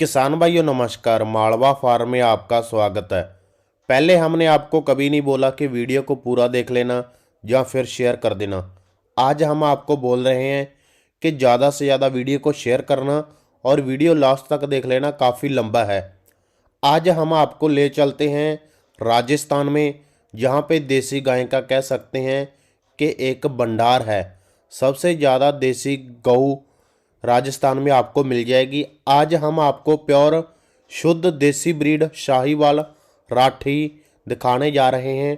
किसान भाइयों नमस्कार। मालवा फार्म में आपका स्वागत है। पहले हमने आपको कभी नहीं बोला कि वीडियो को पूरा देख लेना या फिर शेयर कर देना। आज हम आपको बोल रहे हैं कि ज़्यादा से ज़्यादा वीडियो को शेयर करना और वीडियो लास्ट तक देख लेना, काफ़ी लंबा है। आज हम आपको ले चलते हैं राजस्थान में, जहाँ पे देसी गाय का कह सकते हैं कि एक भंडार है। सबसे ज़्यादा देसी गऊ राजस्थान में आपको मिल जाएगी। आज हम आपको प्योर शुद्ध देसी ब्रीड शाहीवाल राठी दिखाने जा रहे हैं।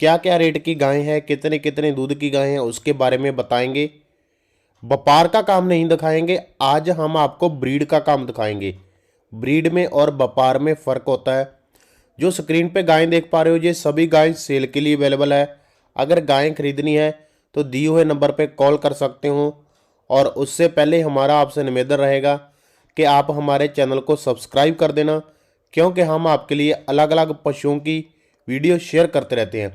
क्या क्या रेट की गाय है, कितने कितने दूध की गाय है, उसके बारे में बताएंगे। व्यापार का काम नहीं दिखाएंगे, आज हम आपको ब्रीड का काम दिखाएंगे। ब्रीड में और व्यापार में फ़र्क होता है। जो स्क्रीन पे गायें देख पा रहे हो, ये सभी गायें सेल के लिए अवेलेबल है। अगर गायें खरीदनी है तो दिए हुए नंबर पे कॉल कर सकते हो। और उससे पहले हमारा आपसे निवेदन रहेगा कि आप हमारे चैनल को सब्सक्राइब कर देना, क्योंकि हम आपके लिए अलग अलग पशुओं की वीडियो शेयर करते रहते हैं।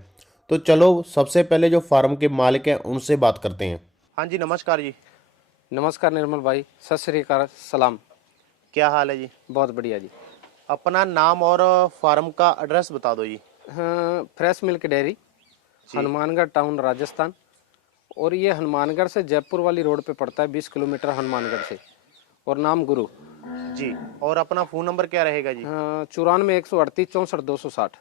तो चलो सबसे पहले जो फार्म के मालिक हैं उनसे बात करते हैं। हाँ जी, नमस्कार जी। नमस्कार निर्मल भाई, सत श्री अकाल, सलाम। क्या हाल है जी? बहुत बढ़िया जी। अपना नाम और फार्म का एड्रेस बता दो जी। हाँ, fresh milk dairy, Hanumangarh town, Rajasthan. और ये हनुमानगढ़ से जयपुर वाली रोड पे पड़ता है, 20 किलोमीटर हनुमानगढ़ से। और नाम गुरु जी। और अपना फ़ोन नंबर क्या रहेगा जी? 94 138 64 260।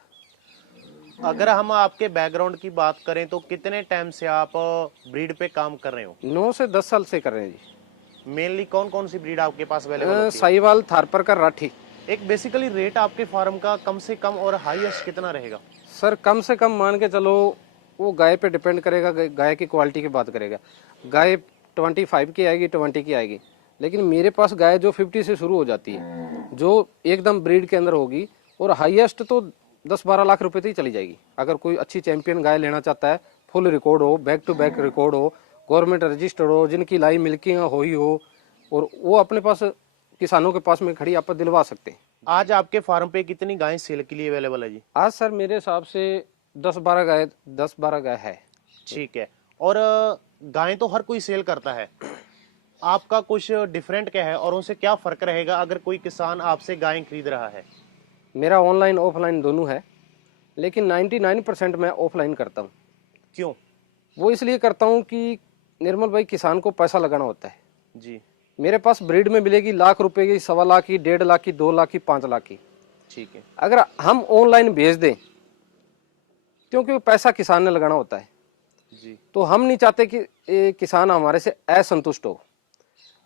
अगर हम आपके बैकग्राउंड की बात करें तो कितने टाइम से आप ब्रीड पे काम कर रहे हो? 9 से 10 साल से कर रहे हैं जी। मेनली कौन कौन सी ब्रीड आपके पास अवेलेबल होती है? साहिवाल, थारपर का राठी। एक बेसिकली रेट आपके फार्म का कम से कम और हाईएस्ट कितना रहेगा? सर कम से कम मान के चलो, वो गाय पे डिपेंड करेगा, गाय की क्वालिटी की बात करेगा। गाय 25 की आएगी, 20 की आएगी। लेकिन मेरे पास गाय जो 50 से शुरू हो जाती है, जो एकदम ब्रीड के अंदर होगी, और हाईएस्ट तो 10-12 लाख रुपए तक ही चली जाएगी। अगर कोई अच्छी चैंपियन गाय लेना चाहता है, फुल रिकॉर्ड हो, बैक टू बैक रिकॉर्ड हो, गवर्नमेंट रजिस्टर्ड हो, जिनकी लाई मिल्किंग हो ही हो, और वो अपने पास किसानों के पास में खड़ी आप दिलवा सकते हैं। आज आपके फार्म पे कितनी गायें सेल के लिए अवेलेबल है जी? आज सर मेरे हिसाब से 10-12 गाय है। ठीक है। और गायें तो हर कोई सेल करता है, आपका कुछ डिफरेंट क्या है और उनसे क्या फ़र्क रहेगा अगर कोई किसान आपसे गायें खरीद रहा है? मेरा ऑनलाइन ऑफलाइन दोनों है, लेकिन 99% मैं ऑफलाइन करता हूँ। क्यों? वो इसलिए करता हूँ कि निर्मल भाई, किसान को पैसा लगाना होता है जी। मेरे पास ब्रीड में मिलेगी लाख रुपए की, 1.25 लाख की, 1.5 लाख की, 2 लाख की, 5 लाख की। ठीक है। अगर हम ऑनलाइन भेज दें, क्योंकि पैसा किसान ने लगाना होता है जी। तो हम नहीं चाहते कि किसान हमारे से असंतुष्ट हो।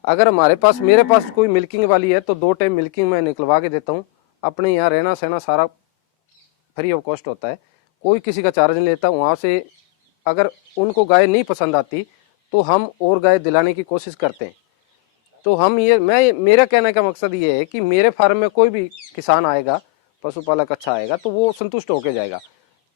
अगर मेरे पास कोई मिल्किंग वाली है तो 2 टाइम मिल्किंग मैं निकलवा के देता हूँ। अपने यहाँ रहना सहना सारा फ्री ऑफ कॉस्ट होता है, कोई किसी का चार्ज नहीं लेता। वहाँ से अगर उनको गाय नहीं पसंद आती तो हम और गाय दिलाने की कोशिश करते हैं। तो हम मेरा कहने का मकसद ये है कि मेरे फार्म में कोई भी किसान आएगा, पशुपालक अच्छा आएगा, तो वो संतुष्ट होकर जाएगा।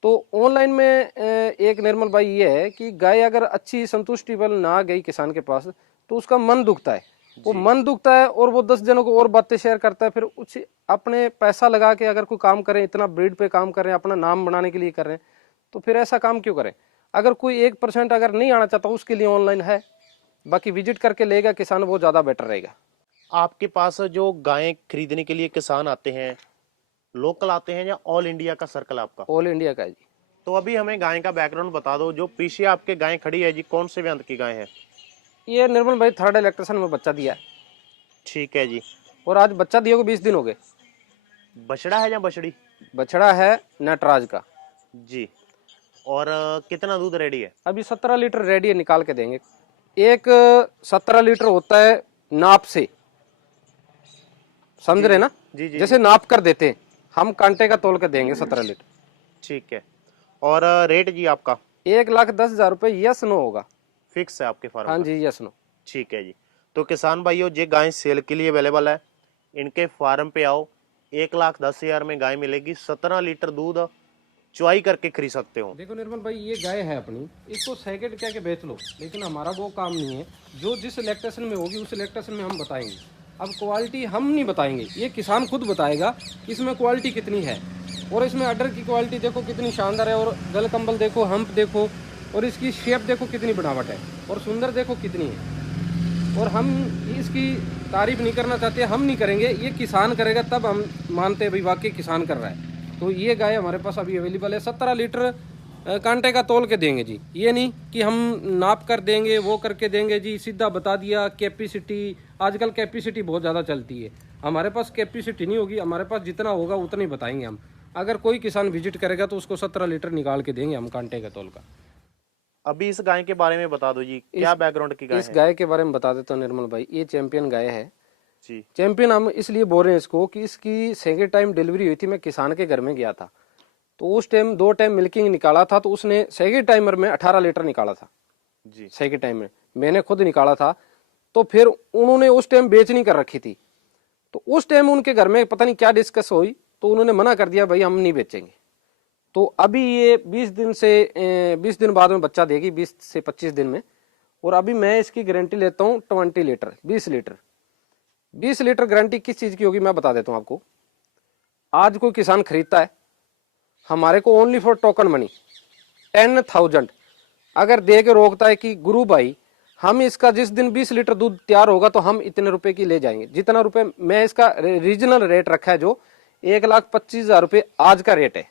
तो ऑनलाइन में एक निर्मल भाई ये है कि गाय अगर अच्छी संतुष्टिबल ना गई किसान के पास तो उसका मन दुखता है। वो मन दुखता है और वो 10 जनों को और बातें शेयर करता है। फिर उसे अपने पैसा लगा के अगर कोई काम करें, इतना ब्रीड पे काम कर रहे हैं, अपना नाम बनाने के लिए कर रहे हैं, तो फिर ऐसा काम क्यों करें? अगर कोई 1% अगर नहीं आना चाहता, उसके लिए ऑनलाइन है। बाकी विजिट करके लेगा किसान, वो ज़्यादा बेटर रहेगा। आपके पास जो गायें खरीदने के लिए किसान आते हैं, लोकल आते हैं या ऑल इंडिया का सर्कल आपका? ऑल इंडिया का है जी। तो अभी हमें गाय का बैकग्राउंड बता दो। जो पीछे आपके गाय खड़ी है जी, कौन से व्यंत की गाय है? ये निर्मल भाई 3rd इलेक्ट्रेशन में बच्चा दिया है। ठीक है जी। और आज बच्चा दिए को 20 दिन हो गए। बछड़ा है या बछड़ी? बछड़ा है नटराज का जी। और कितना दूध रेडी है? अभी 17 लीटर रेडी है, निकाल के देंगे। एक 17 लीटर होता है नाप से, समझ रहे ना? जी जी। जैसे नाप कर देते हैं, हम कांटे का तोल के देंगे 17 लीटर। ठीक है। और रेट जी आपका? 1,10,000 रुपये यस नो होगा। फिक्स है आपके फार्म? हाँ जी, यस नो। ठीक है जी। तो किसान भाइयों, ये गाय सेल के लिए अवेलेबल है। इनके फार्म पे आओ, 1,10,000 में गाय मिलेगी। 17 लीटर दूध चुवाई करके खरीद सकते हो। देखो निर्मल भाई, ये गाय है अपनी, इसको सेकंड कह के बेच लो, लेकिन हमारा वो काम नहीं है। जो जिस इलेक्ट्रेशन में होगी उस इलेक्ट्रेशन में हम बताएंगे। अब क्वालिटी हम नहीं बताएंगे, ये किसान खुद बताएगा इसमें क्वालिटी कितनी है। और इसमें अडर की क्वालिटी देखो कितनी शानदार है, और गल कंबल देखो, हम्प देखो, और इसकी शेप देखो कितनी बनावट है, और सुंदर देखो कितनी है। और हम इसकी तारीफ नहीं करना चाहते, हम नहीं करेंगे, ये किसान करेगा तब हम मानते हैं भाई वाकई किसान कर रहा है। तो ये गाय हमारे पास अभी अवेलेबल है। 17 लीटर कांटे का तोल के देंगे जी, ये नहीं कि हम नाप कर देंगे वो करके देंगे जी, सीधा बता दिया कैपेसिटी। आजकल कैपेसिटी बहुत ज़्यादा चलती है, हमारे पास कैपेसिटी नहीं होगी, हमारे पास जितना होगा उतना ही बताएंगे हम। अगर कोई किसान विजिट करेगा तो उसको 17 लीटर निकाल के देंगे हम कांटे का तोल का। अभी इस गाय के बारे में बता दो जी, क्या बैकग्राउंड की गाय इस है? गाय के बारे में बता देता हूँ निर्मल भाई, ये चैंपियन गाय है जी। चैंपियन हम इसलिए बोल रहे हैं इसको कि इसकी सेकेंड टाइम डिलीवरी हुई थी, मैं किसान के घर में गया था तो उस टाइम 2 टाइम मिल्किंग निकाला था, तो उसने सेकेंड टाइमर में 18 लीटर निकाला था जी। सेकेंड टाइम में, मैंने खुद निकाला था। तो फिर उन्होंने उस टाइम बेचनी कर रखी थी, तो उस टाइम उनके घर में पता नहीं क्या डिस्कस हुई, तो उन्होंने मना कर दिया भाई हम नहीं बेचेंगे। तो अभी ये 20 दिन बाद में बच्चा देगी, 20 से 25 दिन में। और अभी मैं इसकी गारंटी लेता हूँ 20 लीटर 20 लीटर 20 लीटर गारंटी किस चीज की होगी मैं बता देता हूँ आपको। आज कोई किसान खरीदता है हमारे को ओनली फॉर टोकन मनी 10,000 अगर दे के रोकता है कि गुरु भाई हम इसका जिस दिन 20 लीटर दूध तैयार होगा तो हम इतने रुपए की ले जाएंगे, जितना रुपए मैं इसका रीजनल रेट रखा है जो 1,25,000 रुपये आज का रेट है।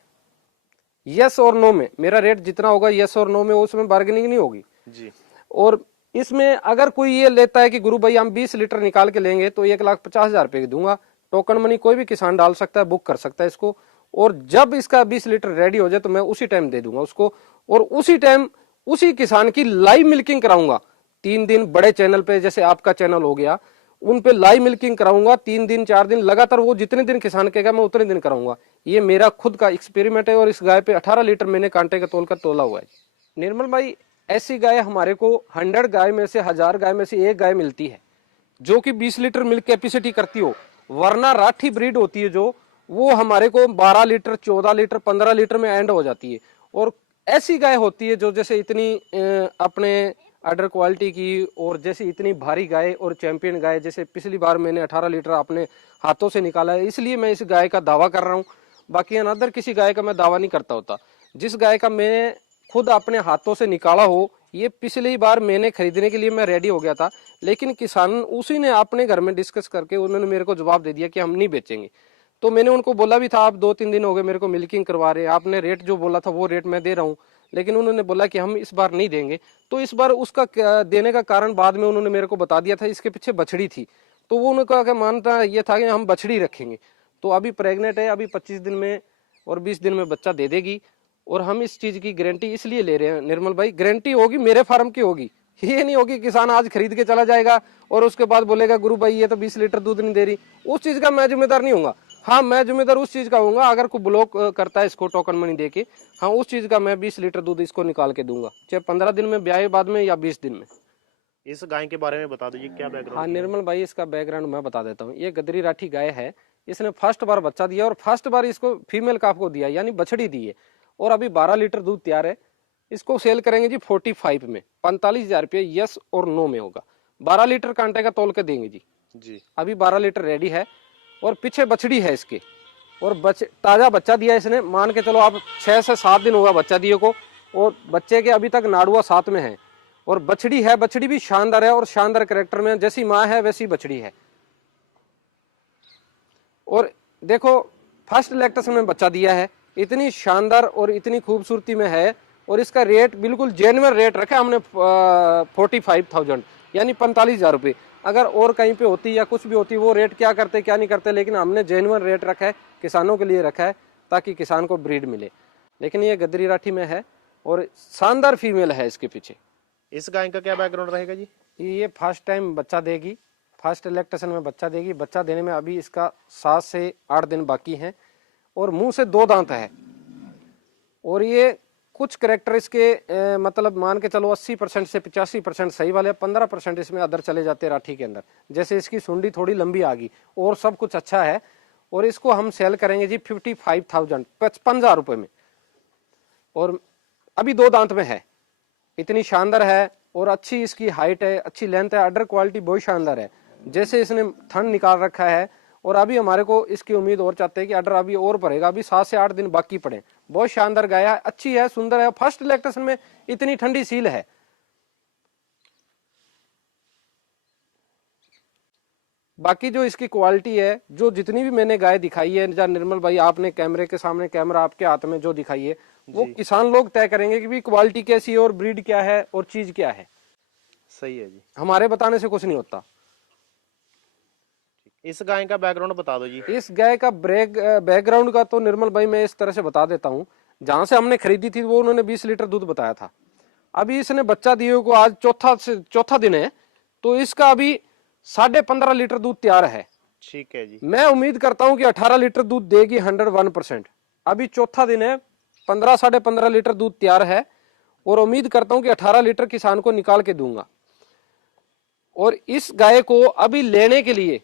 यस और नो में मेरा रेट जितना होगा, यस और नो में, उसमें बार्गेनिंग नहीं होगी जी। और इसमें अगर कोई ये लेता है कि गुरु भाई हम 20 लीटर निकाल के लेंगे तो 1,50,000 रुपये की दूंगा। टोकन मनी कोई भी किसान डाल सकता है, बुक कर सकता है इसको, और जब इसका 20 लीटर रेडी हो जाए तो मैं उसी टाइम दे दूंगा उसको। और उसी टाइम उसी किसान की लाइव मिल्किंग कराऊंगा 3 दिन बड़े चैनल पे, जैसे आपका चैनल हो गया, उन पे लाइव मिल्किंग कराऊंगा 3 दिन 4 दिन लगातार, वो जितने दिन किसान कहेगा मैं उतने दिन कराऊंगा। ये मेरा खुद का एक्सपेरिमेंट है और इस गाय पे 18 लीटर मैंने कांटे का तोल कर तोला हुआ है। निर्मल भाई ऐसी गाय हमारे को 100 गाय में से 1000 गाय में से एक गाय मिलती है जो कि 20 लीटर मिल्क कैपेसिटी करती हो, वरना राठी ब्रीड होती है जो वो हमारे को 12 लीटर 14 लीटर 15 लीटर में एंड हो जाती है। और ऐसी गाय होती है जो जैसे इतनी अपने अडर क्वालिटी की और जैसे इतनी भारी गाय और चैंपियन गाय, जैसे पिछली बार मैंने 18 लीटर अपने हाथों से निकाला है, इसलिए मैं इस गाय का दावा कर रहा हूँ। बाकी अनदर किसी गाय का मैं दावा नहीं करता होता। जिस गाय का मैं खुद अपने हाथों से निकाला हो, ये पिछली बार मैंने खरीदने के लिए मैं रेडी हो गया था, लेकिन किसान उसी ने अपने घर में डिस्कस करके उन्होंने मेरे को जवाब दे दिया कि हम नहीं बेचेंगे। तो मैंने उनको बोला भी था आप 2-3 दिन हो गए मेरे को मिल्किंग करवा रहे हैं, आपने रेट जो बोला था वो रेट मैं दे रहा हूँ, लेकिन उन्होंने बोला कि हम इस बार नहीं देंगे। तो इस बार उसका देने का कारण बाद में उन्होंने मेरे को बता दिया था, इसके पीछे बछड़ी थी, तो वो उनका मानता ये था कि हम बछड़ी रखेंगे। तो अभी प्रेग्नेंट है, अभी 25 दिन में और 20 दिन में बच्चा दे देगी। और हम इस चीज की गारंटी इसलिए ले रहे हैं निर्मल भाई, गारंटी होगी मेरे फार्म की होगी, ये नहीं होगी किसान आज खरीद के चला जाएगा और उसके बाद बोलेगा गुरु भाई ये तो 20 लीटर दूध नहीं दे रही, उस चीज का मैं जिम्मेदार नहीं हूँ। हाँ मैं जिम्मेदार उस चीज का हूँ अगर कोई ब्लॉक करता है इसको टोकन मनी देके, हाँ उस चीज का मैं 20 लीटर दूध इसको निकाल के दूंगा, चाहे 15 दिन में ब्याह बाद में या 20 दिन में। इस गाय के बारे में बता दीजिए क्या बैकग्राउंड? हाँ निर्मल भाई इसका बैकग्राउंड मैं बता देता हूँ। ये गदरी राठी गाय है, इसने फर्स्ट बार बच्चा दिया और फर्स्ट बार इसको फीमेल काफ को दिया यानी बछड़ी दी है, और अभी 12 लीटर दूध तैयार है। इसको सेल करेंगे जी 45 में, 45,000 रुपये यस और नो में होगा। 12 लीटर कांटे का तोल के देंगे जी। जी। अभी 12 लीटर रेडी है और पीछे बछड़ी है इसके, और ताजा बच्चा दिया इसने, मान के चलो आप 6 से 7 दिन होगा बच्चा दिए को, और बच्चे के अभी तक नाड़ुआ 7 में है। और बछड़ी है, बछड़ी भी शानदार है और शानदार कैरेक्टर में, जैसी माँ है वैसी बछड़ी है। और देखो फर्स्ट लैक्टेशन में बच्चा दिया है, इतनी शानदार और इतनी खूबसूरती में है, और इसका रेट बिल्कुल जेन्युइन रेट रखा हमने 45,000 यानी 45,000 रुपये। अगर और कहीं पे होती या कुछ भी होती वो रेट क्या करते क्या नहीं करते, लेकिन हमने जेन्युइन रेट रखा है, किसानों के लिए रखा है ताकि किसान को ब्रीड मिले। लेकिन ये गदरी राठी में है और शानदार फीमेल है इसके पीछे। इस गाय का क्या बैकग्राउंड रहेगा जी? ये फर्स्ट टाइम बच्चा देगी, फर्स्ट लैक्टेशन में बच्चा देगी। बच्चा देने में अभी इसका 7 से 8 दिन बाकी हैं, और मुंह से 2 दांत है। और ये कुछ करेक्टर इसके मतलब मान के चलो 80% से 85% सही वाले, 15% इसमें अदर चले जाते हैं राठी के अंदर। जैसे इसकी सुंडी थोड़ी लंबी आ गई और सब कुछ अच्छा है, और इसको हम सेल करेंगे जी 55,000 55,000 रुपये में। और अभी 2 दांत में है, इतनी शानदार है और अच्छी इसकी हाइट है, अच्छी लेंथ है, अडर क्वालिटी बहुत शानदार है। जैसे इसने थन निकाल रखा है, और अभी हमारे को इसकी उम्मीद और चाहते हैं कि अडर अभी और भरेगा, अभी 7 से 8 दिन बाकी पड़े। बहुत शानदार गाय है, अच्छी है, सुंदर है, फर्स्ट लैक्टेशन में इतनी ठंडी सील है। बाकी जो इसकी क्वालिटी है, जो जितनी भी मैंने गाय दिखाई है, या निर्मल भाई आपने कैमरे के सामने, कैमरा आपके हाथ में जो दिखाई है, वो किसान लोग तय करेंगे कि भी क्वालिटी कैसी है और ब्रीड क्या है और चीज क्या है। सही है जी। हमारे बताने से कुछ नहीं होता। इस गाय का बैकग्राउंड बता दो जी। इस गाय का बैकग्राउंड का तो निर्मल भाई मैं इस तरह से बता देता हूँ। जहां से हमने खरीदी थी वो उन्होंने 20 लीटर दूध बताया था। अभी इसने बच्चा दिए को आज चौथा दिन है, तो इसका अभी 15.5 लीटर दूध तैयार है। ठीक है जी। मैं उम्मीद करता हूं कि 18 लीटर दूध देगी 101%। अभी चौथा दिन है, 15-15.5 लीटर दूध तैयार है, और उम्मीद करता हूं कि 18 लीटर किसान को निकाल के दूंगा। और इस गाय को अभी लेने के लिए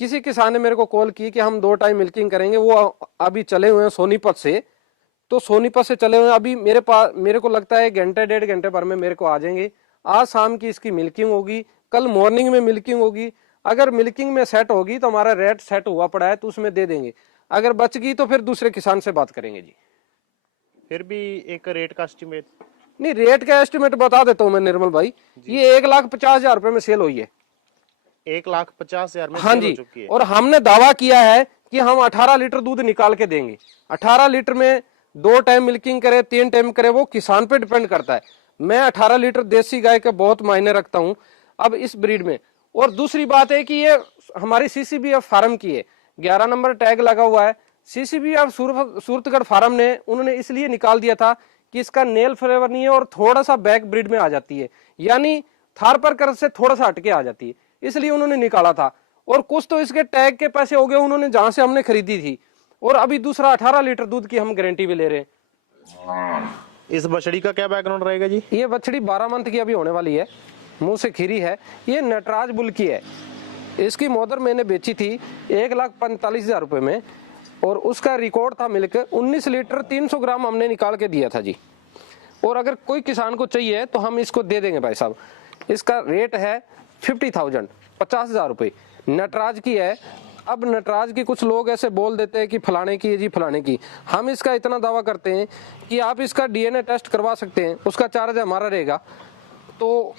किसी किसान ने मेरे को कॉल की कि हम 2 टाइम मिल्किंग करेंगे, वो अभी चले हुए हैं सोनीपत से। तो सोनीपत से चले हुए हैं, अभी मेरे को लगता है घंटे 1.5 घंटे भर में मेरे को आ जाएंगे। आज शाम की इसकी मिल्किंग होगी, कल मॉर्निंग में मिल्किंग होगी। अगर मिल्किंग में सेट होगी तो हमारा रेट सेट हुआ पड़ा है, तो उसमें दे देंगे। अगर बच गई तो फिर दूसरे किसान से बात करेंगे जी। फिर भी एक रेट का एस्टिमेट? नहीं, रेट का एस्टिमेट बता देता हूं मैं निर्मल भाई। ये 1,50,000 रुपए में सेल हुई है। 1,50,000 में हाँ सेल हो जी, चुकी है। और हमने दावा किया है कि हम 18 लीटर दूध निकाल के देंगे। 18 लीटर में 2 टाइम मिल्किंग करे, 3 टाइम करे, वो किसान पे डिपेंड करता है। मैं 18 लीटर देसी गाय के बहुत मायने रखता हूं अब इस ब्रीड में। और दूसरी बात है कि ये हमारी सीसीबीएफ फार्म की है, 11 नंबर टैग लगा हुआ है। सीसीबीएफ सूरतगढ़ फार्म ने उन्होंने इसलिए निकाल दिया था कि इसका नेल फ्लेवर नहीं है और थोड़ा सा बैक ब्रीड में आ जाती है, यानी थारपारकर से थोड़ा सा हटके आ जाती है, इसलिए उन्होंने निकाला था। और कुछ तो इसके टैग के पैसे हो गए उन्होंने जहां से हमने खरीदी थी। और अभी दूसरा 18 लीटर दूध की हम गारंटी भी ले रहे हैं। इस बछड़ी का क्या बैकग्राउंड रहेगा जी? ये बछड़ी 12 मंथ की अभी होने वाली है, मुंह से खीरी है। ये नटराज बुल की है। इसकी मदर मैंने बेची थी 1,45,000 रुपए में, और उसका रिकॉर्ड था मिल्क 19 लीटर 300 ग्राम हमने निकाल के दिया था जी। और अगर कोई किसान को चाहिए तो हम इसको दे देंगे भाई साहब। इसका रेट है 50,000, 50,000 रुपए। नटराज की है। अब नटराज की कुछ लोग ऐसे बोल देते हैं कि फलाने की है जी, फलाने की। हम इसका इतना दावा करते हैं कि आप इसका डीएनए टेस्ट करवा सकते हैं, उसका चार्ज हमारा रहेगा। तो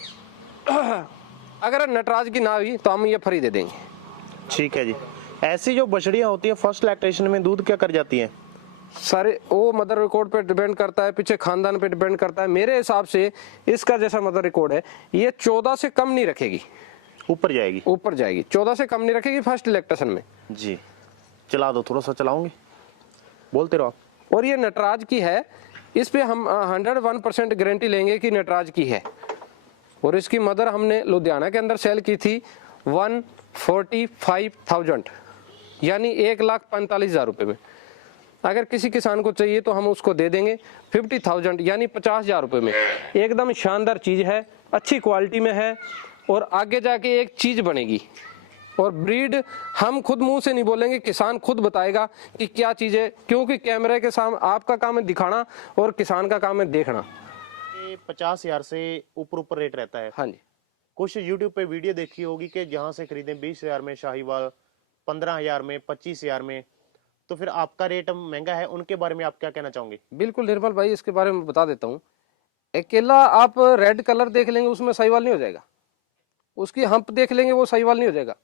अगर नटराज की ना हुई तो हम ये फ्री दे देंगे। ठीक है जी। ऐसी जो बछड़ियां होती है फर्स्ट लैक्टेशन में दूध क्या कर जाती हैं? सारे वो मदर रिकॉर्ड पे डिपेंड करता है, पीछे खानदान पे डिपेंड करता है। मेरे हिसाब से इसका जैसा मदर रिकॉर्ड है, ये 14 से कम नहीं रखेगी, ऊपर जाएगी। ऊपर जाएगी। 14 से कम नहीं रखेगी फर्स्ट लैक्टेशन में जी। चला दो, थोड़ा सा चलाओगे, बोलते रहो आप। और ये नटराज की है, इस पे हम 101% गारंटी लेंगे कि नटराज की है। और इसकी मदर हमने लुधियाना के अंदर सेल की थी 145,000, यानी 1,45,000 रुपए में। अगर किसी किसान को चाहिए तो हम उसको दे देंगे 50,000, यानी 50,000 रुपए में। एकदम शानदार चीज है, अच्छी क्वालिटी में है, और आगे जाके एक चीज बनेगी। और ब्रीड हम खुद मुंह से नहीं बोलेंगे, किसान खुद बताएगा कि क्या चीज है, क्योंकि कैमरे के सामने आपका काम है दिखाना और किसान का काम है देखना। 50,000 से ऊपर रेट रहता है। हाँ जी। कुछ यूट्यूब पे वीडियो देखी होगी कि जहां से खरीदें 20,000 में शाहीवाल, 15,000 में, 25,000 में, तो फिर आपका रेट महंगा है। उनके बारे में आप क्या कहना चाहोगे? बिल्कुल निर्मल भाई, इसके बारे में बता देता हूँ। अकेला आप रेड कलर देख लेंगे उसमें साहीवाल नहीं हो जाएगा, उसकी हम्प देख लेंगे वो साहीवाल नहीं हो जाएगा,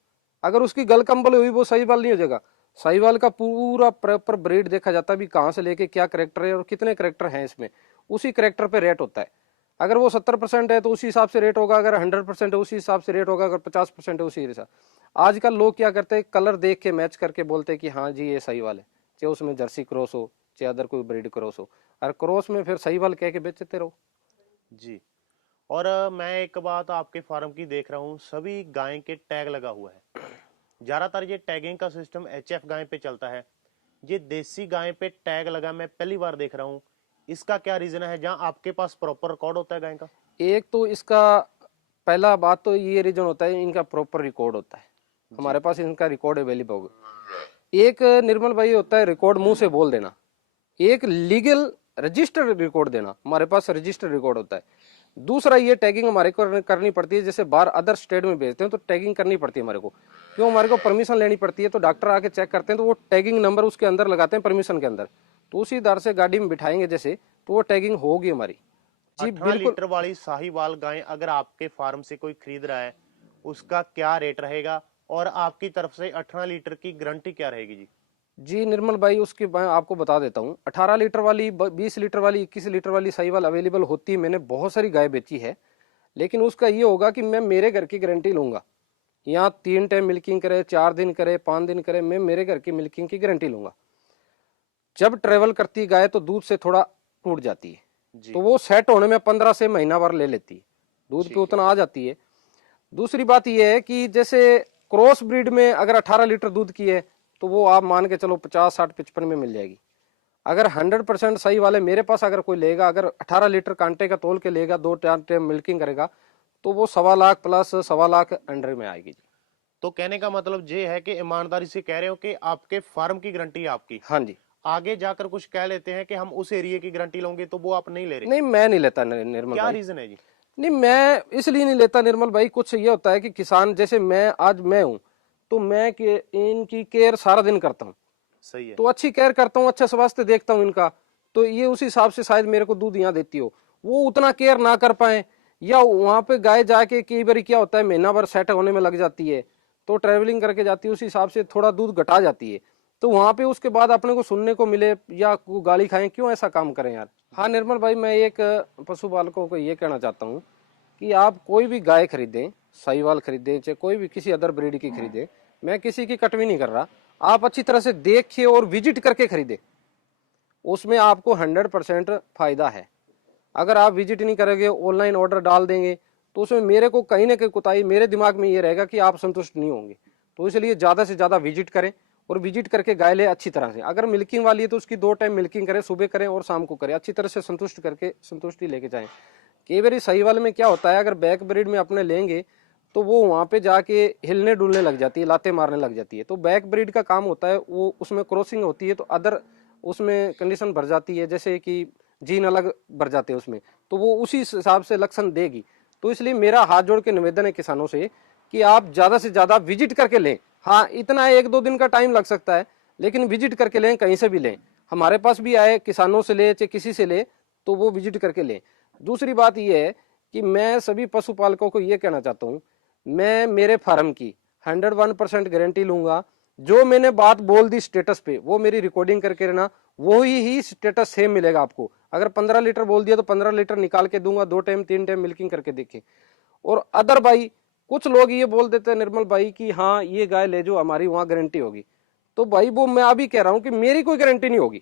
अगर उसकी गल कंबल हुई वो साहीवाल नहीं हो जाएगा। साहीवाल का पूरा प्रॉपर ब्रीड देखा जाता है, भी कहाँ से लेके क्या करेक्टर है और कितने करेक्टर हैं इसमें, उसी करेक्टर पे रेट होता है। अगर वो 70% है तो उसी हिसाब से रेट होगा, अगर 100% है उसी हिसाब से रेट होगा, अगर 50% है उसी हिसाब। आजकल लोग क्या करते हैं, कलर देख के मैच करके बोलते हैं कि हाँ जी ये साहीवाल है, चाहे उसमें जर्सी क्रॉस हो चाहे अदर कोई ब्रीड क्रॉस हो, और क्रॉस में फिर साहीवाल कह के बेचते रहो जी। और मैं एक बात आपके फार्म की देख रहा हूँ, सभी गाय के टैग लगा हुआ है। ज्यादातर ये टैगिंग का सिस्टम एचएफ गाय पे चलता है, ये देसी गाय पे टैग लगा मैं पहली बार देख रहा हूँ। इसका क्या रीजन है, जहाँ आपके पास प्रॉपर रिकॉर्ड होता है गाय का? एक तो इसका पहला बात तो ये रीजन होता है, इनका प्रॉपर रिकॉर्ड होता है, हमारे पास इनका रिकॉर्ड अवेलेबल होगा। एक निर्मल भाई होता है रिकॉर्ड मुंह से बोल देना, एक लीगल रजिस्टर्ड रिकॉर्ड देना, हमारे पास रजिस्टर्ड रिकॉर्ड होता है। दूसरा ये टैगिंग हमारे को करनी पड़ती है, जैसे बाहर अदर स्टेट में भेजते हैं तो टैगिंग करनी पड़ती है हमारे को, क्यों हमारे को परमिशन लेनी पड़ती है। तो डॉक्टर आके चेक करते हैं तो वो टैगिंग नंबर उसके अंदर लगाते हैं परमिशन के अंदर, तो उसी दर से गाड़ी में बिठाएंगे जैसे, तो वो टैगिंग होगी हमारी जी। 18 बिल्कुल। लीटर वाली साहीवाल गाय अगर आपके फार्म से कोई खरीद रहा है, उसका क्या रेट रहेगा और आपकी तरफ से 18 लीटर की गारंटी क्या रहेगी जी? जी निर्मल भाई, उसकी मैं आपको बता देता हूँ। 18 लीटर वाली, 20 लीटर वाली, 21 लीटर वाली साहिवाल अवेलेबल होती है। मैंने बहुत सारी गाय बेची है, लेकिन उसका ये होगा कि मैं मेरे घर की गारंटी लूंगा। यहाँ 3 टाइम मिल्किंग करे, 4 दिन करे, 5 दिन करे, मैं मेरे घर की मिल्किंग की गारंटी लूंगा। जब ट्रेवल करती गाय तो दूध से थोड़ा टूट जाती है, जी तो वो सेट होने में 15 से महीना भर ले लेती है, दूध ठीक पे है। उतना आ जाती है। दूसरी बात यह है कि जैसे क्रॉस ब्रीड में अगर 18 लीटर दूध की है, तो वो आप मान के चलो 50, 60, 55 में मिल जाएगी। अगर 100% सही वाले मेरे पास अगर कोई लेगा, अगर 18 लीटर कांटे का तोल के लेगा, 2-4 टाइम मिल्किंग करेगा, तो वो 1.25 लाख प्लस 1.25 लाख अंडर में आएगी जी। तो कहने का मतलब ये है कि ईमानदारी से कह रहे हो कि आपके फार्म की गारंटी है आपकी। हाँ जी। आगे जाकर कुछ कह लेते हैं कि हम उस एरिया की गारंटी लोगे, तो वो आप नहीं ले रहे। नहीं, मैं नहीं लेता निर्मल क्या भाई। रीजन है जी? नहीं, मैं इसलिए नहीं लेता निर्मल भाई। कुछ ये होता है कि किसान, जैसे मैं आज मैं हूं, तो मैं इनकी केयर सारा दिन करता हूं, सही है। तो अच्छी केयर करता हूँ, अच्छा स्वास्थ्य देखता हूँ इनका, तो ये उस हिसाब से शायद मेरे को दूध यहाँ देती हो। वो उतना केयर ना कर पाए, या वहां पे गाय जाके कई बार क्या होता है, महीना भर सेट होने में लग जाती है, तो ट्रेवलिंग करके जाती है, उस हिसाब से थोड़ा दूध घटा जाती है। तो वहां पे उसके बाद अपने को सुनने को मिले या गाली खाएं, क्यों ऐसा काम करें यार। हाँ निर्मल भाई, मैं एक पशुपालकों को ये कहना चाहता हूँ कि आप कोई भी गाय खरीदें, साहिवाल खरीदें, चाहे कोई भी किसी अदर ब्रीड की खरीदें, मैं किसी की कटवी नहीं कर रहा, आप अच्छी तरह से देखिए और विजिट करके खरीदे, उसमें आपको 100% फायदा है। अगर आप विजिट नहीं करेंगे, ऑनलाइन ऑर्डर डाल देंगे, तो उसमें मेरे को कहीं ना कहीं कुताही मेरे दिमाग में ये रहेगा कि आप संतुष्ट नहीं होंगे। तो इसलिए ज्यादा से ज्यादा विजिट करें और विजिट करके गाय ले अच्छी तरह से। अगर मिल्किंग वाली है तो उसकी 2 टाइम मिल्किंग करें, सुबह करें और शाम को करें, अच्छी तरह से संतुष्ट करके संतुष्टि लेके जाएं। कई बार सही वाले में क्या होता है, अगर बैक ब्रीड में अपने लेंगे तो वो वहां पे जाके हिलने डुलने लग जाती है, लाते मारने लग जाती है। तो बैक ब्रीड का काम होता है, वो उसमें क्रॉसिंग होती है, तो अदर उसमें कंडीशन भर जाती है, जैसे कि जीन अलग भर जाते हैं उसमें, तो वो उसी हिसाब से लक्षण देगी। तो इसलिए मेरा हाथ जोड़ के निवेदन है किसानों से कि आप ज्यादा से ज्यादा विजिट करके लें। हाँ, इतना 1-2 दिन का टाइम लग सकता है, लेकिन विजिट करके लें, कहीं से भी लें, हमारे पास भी आए, किसानों से ले चाहे किसी से ले, तो वो विजिट करके लें। दूसरी बात यह है कि मैं सभी पशुपालकों को यह कहना चाहता हूं, मैं मेरे फार्म की 101% गारंटी लूंगा। जो मैंने बात बोल दी स्टेटस पे, वो मेरी रिकॉर्डिंग करके रहना, वो ही स्टेटस सेम मिलेगा आपको। अगर 15 लीटर बोल दिया तो 15 लीटर निकाल के दूंगा, 2 टाइम 3 टाइम मिल्किंग करके देखें। और अदर भाई, कुछ लोग ये बोल देते हैं निर्मल भाई कि हाँ ये गाय ले जो, हमारी वहां गारंटी होगी। तो भाई वो मैं अभी कह रहा हूं कि मेरी कोई गारंटी नहीं होगी।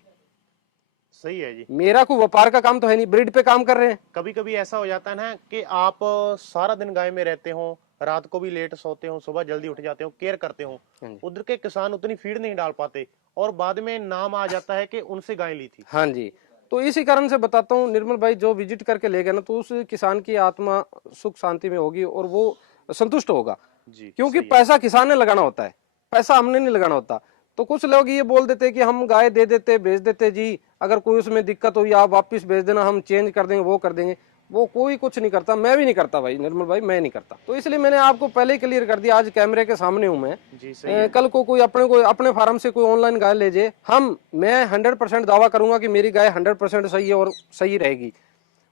सही है जी। मेरा कोई व्यापार का काम तो है नहीं, ब्रीड पे काम कर रहे हैं। कभी कभी ऐसा हो जाता है ना कि आप सारा दिन गाय में रहते हो, रात को भी लेट सोते हो, सुबह जल्दी उठ जाते हो, केयर करते हो, हाँ जी। उधर के किसान उतनी फीड नहीं डाल पाते और बाद में नाम आ जाता है कि उनसे गाय ली थी। हाँ जी। तो इसी कारण से बताता हूँ निर्मल भाई, जो विजिट करके ले गया ना, तो उस किसान की आत्मा सुख शांति में होगी और वो संतुष्ट होगा। जी क्योंकि सही है। पैसा किसान ने लगाना होता है, पैसा हमने नहीं लगाना होता। तो कुछ लोग ये बोल देते कि हम गाय दे देते, भेज देते जी, अगर कोई उसमें दिक्कत हुई आप वापस भेज देना, हम चेंज कर देंगे, वो कर देंगे। वो कोई कुछ नहीं करता, मैं भी नहीं करता भाई निर्मल भाई, मैं नहीं करता। तो इसलिए मैंने आपको पहले ही क्लियर कर दिया, आज कैमरे के सामने हूं मैं। जी सही है। कल को कोई अपने फार्म से कोई ऑनलाइन गाय ले जाए, मैं 100% दावा करूंगा कि मेरी गाय 100% सही है और सही रहेगी।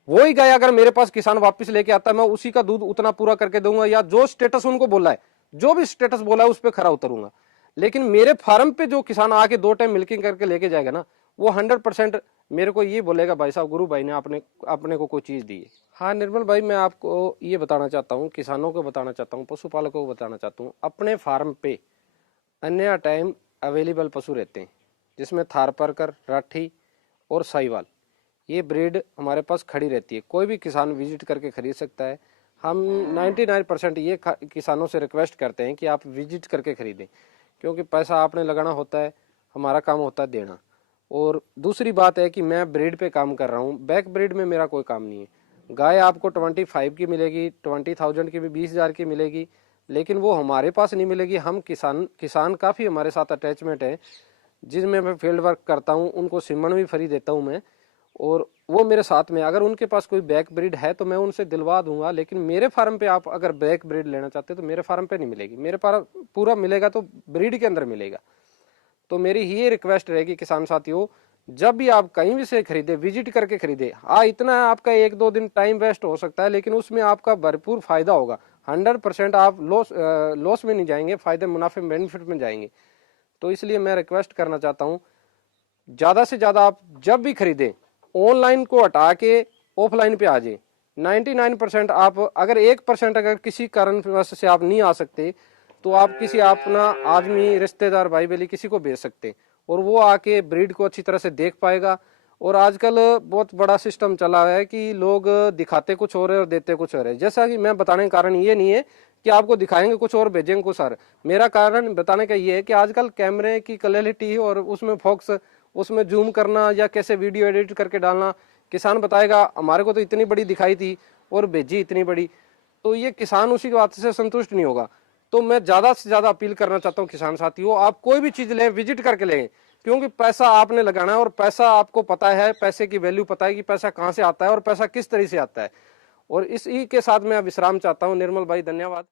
वही गाय अगर मेरे पास किसान वापस लेके आता है, मैं उसी का दूध उतना पूरा करके दूंगा, या जो स्टेटस उनको बोला है, जो भी स्टेटस बोला है उस पर खरा उतरूंगा। लेकिन मेरे फार्म पे जो किसान आके 2 टाइम मिल्किंग करके लेके जाएगा ना, वो 100% मेरे को ये बोलेगा भाई साहब, गुरु भाई ने अपने को कोई चीज दी है। हाँ निर्मल भाई, मैं आपको ये बताना चाहता हूँ, किसानों को बताना चाहता हूँ, पशुपालकों को बताना चाहता हूँ, अपने फार्म पे अन्य टाइम अवेलेबल पशु रहते हैं, जिसमें थारपारकर, राठी और साहिवाल, ये ब्रीड हमारे पास खड़ी रहती है। कोई भी किसान विजिट करके खरीद सकता है। हम 99% ये किसानों से रिक्वेस्ट करते हैं कि आप विजिट करके खरीदें, क्योंकि पैसा आपने लगाना होता है, हमारा काम होता है देना। और दूसरी बात है कि मैं ब्रीड पे काम कर रहा हूँ, बैक ब्रीड में मेरा कोई काम नहीं है। गाय आपको 25 की मिलेगी, 20,000 की भी, 20,000 की मिलेगी, लेकिन वो हमारे पास नहीं मिलेगी। हम किसान काफ़ी हमारे साथ अटैचमेंट है, जिसमें मैं फील्ड वर्क करता हूँ, उनको सीमन भी फ्री देता हूँ मैं, और वो मेरे साथ में। अगर उनके पास कोई बैक ब्रीड है तो मैं उनसे दिलवा दूंगा, लेकिन मेरे फार्म पे आप अगर बैक ब्रीड लेना चाहते हो तो मेरे फार्म पे नहीं मिलेगी। मेरे पास पूरा मिलेगा तो ब्रीड के अंदर मिलेगा। तो मेरी ये रिक्वेस्ट रहेगी किसान साथियों, जब भी आप कहीं भी से खरीदे, विजिट करके खरीदे। हाँ, इतना आपका 1-2 दिन टाइम वेस्ट हो सकता है, लेकिन उसमें आपका भरपूर फायदा होगा। 100% आप लॉस में नहीं जाएंगे, फायदे मुनाफे बेनिफिट में जाएंगे। तो इसलिए मैं रिक्वेस्ट करना चाहता हूँ, ज़्यादा से ज़्यादा आप जब भी खरीदें ऑनलाइन को हटा के ऑफलाइन पे आ जाए। 99% आप अगर 1% अगर किसी कारणवश से आप नहीं आ सकते तो आप किसी अपना आदमी, रिश्तेदार, भाई बहली किसी को भेज सकते और वो आके ब्रीड को अच्छी तरह से देख पाएगा। और आजकल बहुत बड़ा सिस्टम चला है कि लोग दिखाते कुछ और है और देते कुछ और है। जैसा कि मैं बताने का कारण ये नहीं है कि आपको दिखाएंगे कुछ और भेजेंगे कुछ और। मेरा कारण बताने का ये है कि आजकल कैमरे की क्लैरिटी और उसमें फोकस, उसमें जूम करना या कैसे वीडियो एडिट करके डालना, किसान बताएगा हमारे को तो इतनी बड़ी दिखाई थी और भेजी इतनी बड़ी, तो ये किसान उसी बात से संतुष्ट नहीं होगा। तो मैं ज्यादा से ज्यादा अपील करना चाहता हूँ किसान साथियों, आप कोई भी चीज लें विजिट करके लें, क्योंकि पैसा आपने लगाना है और पैसा आपको पता है, पैसे की वैल्यू पता है कि पैसा कहाँ से आता है और पैसा किस तरह से आता है। और इसी के साथ मैं विश्राम चाहता हूँ। निर्मल भाई धन्यवाद।